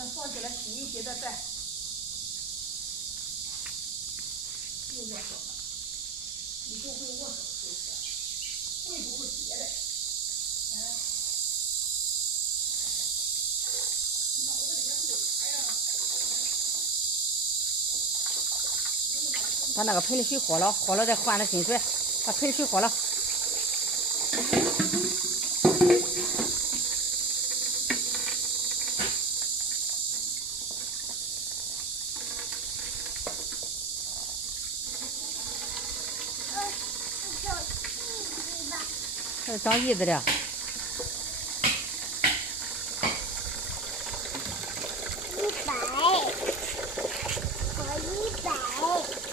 们放起来洗一洗再晒。又握手了，你就会握手是不是？会不会别的？脑子里面是有啥呀？把那个盆里水和了，和了再换了新水，把盆水和了。这是长痱子的。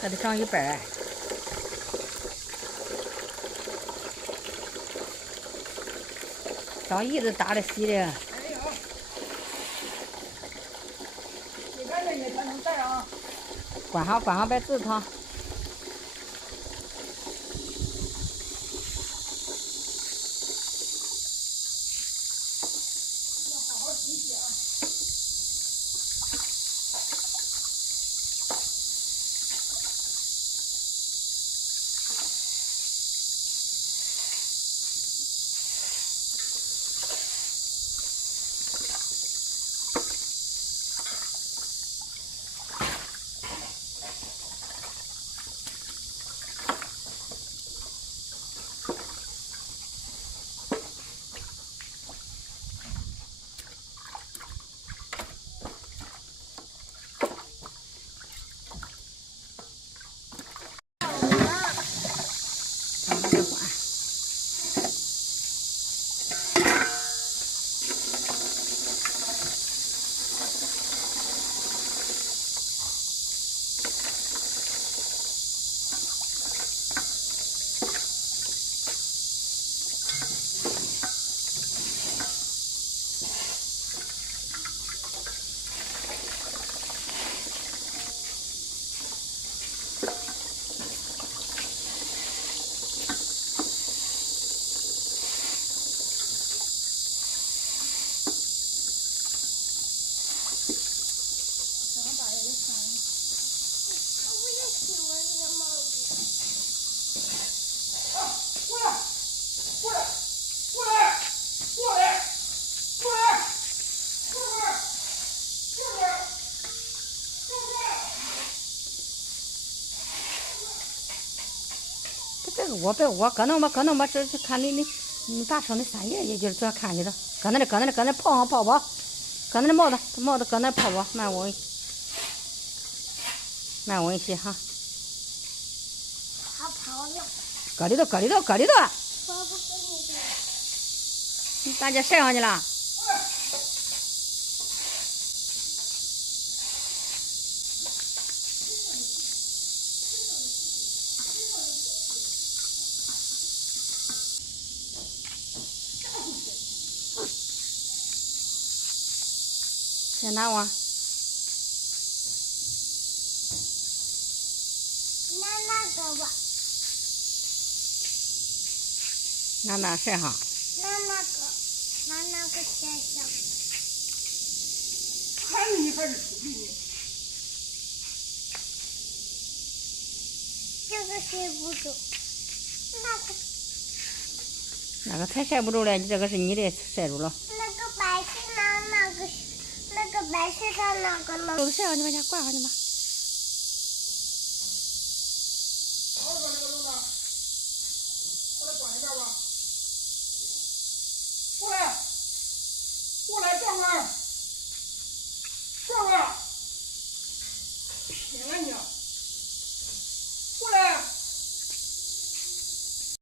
还得长100。长痱子打的稀的。哎呦，洗干净你才能带啊。关上别刺它。要好好洗洗啊。别窝，搁弄吧，这看你打成的3叶，也就是这看你的，搁那泡上泡吧，搁那帽子搁那泡吧，慢温些哈。好泡了。搁里头。我不跟你的。大姐晒上去了。在哪玩？拿那个吧。拿晒上。拿那个晒上。看着你还是出去呢。这个晒不住。那个才晒不住嘞，这个是你的晒住了。那个白是那个白是它那个了。都晒上去吧，先挂上去吧。好了，这个肉呢？把它转一遍吧。过来，壮哥。